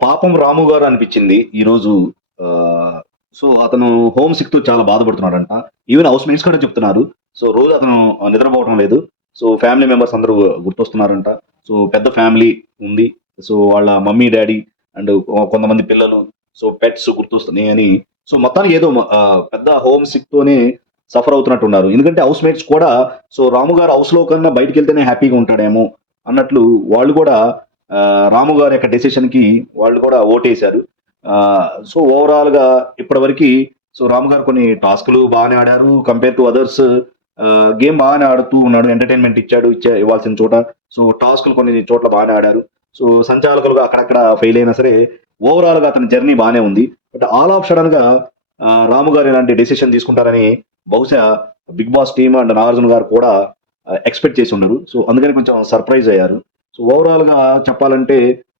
పాపం రాము గారు అనిపించింది ఈరోజు. ఆహ్, సో, అతను హోమ్ సిక్‌తో చాలా బాధపడుతున్నాడంట. ఈవెన్ హౌస్ మేట్స్ కూడా చెప్తున్నారు. సో, రోజు అతను నిద్రపోవటం లేదు. సో, ఫ్యామిలీ మెంబర్స్ అందరూ గుర్తొస్తున్నారంట. సో, పెద్ద ఫ్యామిలీ ఉంది. సో, వాళ్ళ మమ్మీ, డ్యాడీ అండ్ కొంతమంది పిల్లలు, సో, పెట్స్ గుర్తొస్తున్నాయి అని. సో, మొత్తానికి ఏదో పెద్ద హోమ్ సిక్‌తోనే సఫర్ అవుతున్నట్టున్నారు. ఎందుకంటే హౌస్ మేట్స్ కూడా సో, రాము గారు హౌస్‌లో కన్నా బయటికెళ్తేనే హ్యాపీగా ఉంటాడేమో అన్నట్లు వాళ్ళు కూడా రాము గారి యొక్క డెసిషన్‌కి వాళ్ళు కూడా ఓటేశారు. సో, ఓవరాల్‌గా ఇప్పటివరకి సో, రాము గారు కొన్ని టాస్క్‌లు బాగానే ఆడారు. కంపేర్ టు అదర్స్ గేమ్ బాగానే ఆడుతూ ఉన్నాడు. ఎంటర్‌టైన్‌మెంట్ ఇచ్చాడు. ఇవ్వాల్సిన చోట. సో, టాస్క్‌లు కొన్ని చోట్ల బాగానే ఆడారు. సో, సంచాలకులుగా అక్కడక్కడ ఫెయిల్ అయినా సరే ఓవరాల్‌గా అతని జర్నీ బానే ఉంది. బట్ ఆల్ ఆఫ్ సడెన్‌గా రాము గారు ఇలాంటి డెసిషన్ తీసుకుంటారని బహుశా 'big boss' team and 'Nagarjuna' గారు కూడా ఎక్స్‌పెక్ట్ చేసి ఉండరు. సో, అందుకని కొంచెం సర్ప్రైజ్ అయ్యారు. సో, ఓవరాల్‌గా చెప్పాలంటే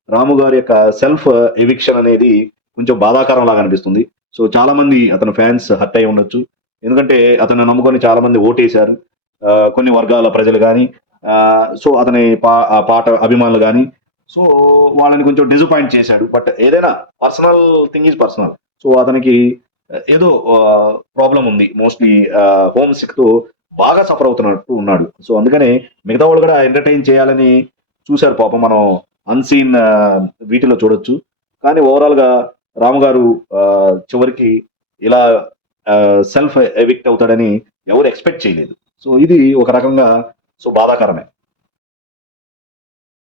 రాము గారి యొక్క సెల్ఫ్ ఎవిక్షన్ అనేది కొంచెం బాధాకరంలాగా అనిపిస్తుంది. సో, చాలామంది అతని ఫ్యాన్స్ హర్ట్ అయ్యి ఉండొచ్చు. ఎందుకంటే అతన్ని నమ్ముకొని చాలామంది ఓటేశారు. కొన్ని వర్గాల ప్రజలు గాని, సో, అతని పాట అభిమానులు గాని, సో, వాళ్ళని కొంచెం డిసప్పాయింట్ చేశాడు. బట్ ఏదైనా personal thing is personal. So, అతనికి ఏదో ప్రాబ్లమ్ ఉంది. మోస్ట్‌లీ హోమ్ సిక్‌తో బాగా సఫర్ అవుతున్నట్టు ఉన్నాడు. సో, అందుకనే మిగతా వాళ్ళు కూడా ఎంటర్‌టైన్ చేయాలని చూసారు పాపం. మనం అన్‌సీన్ వీటిలో చూడొచ్చు. కానీ ఓవరాల్‌గా రాము గారు చివరికి ఇలా సెల్ఫ్ ఎవిక్ట్ అవుతాడని ఎవరు ఎక్స్‌పెక్ట్ చేయలేదు. సో, ఇది ఒక రకంగా సో, బాధాకరమే.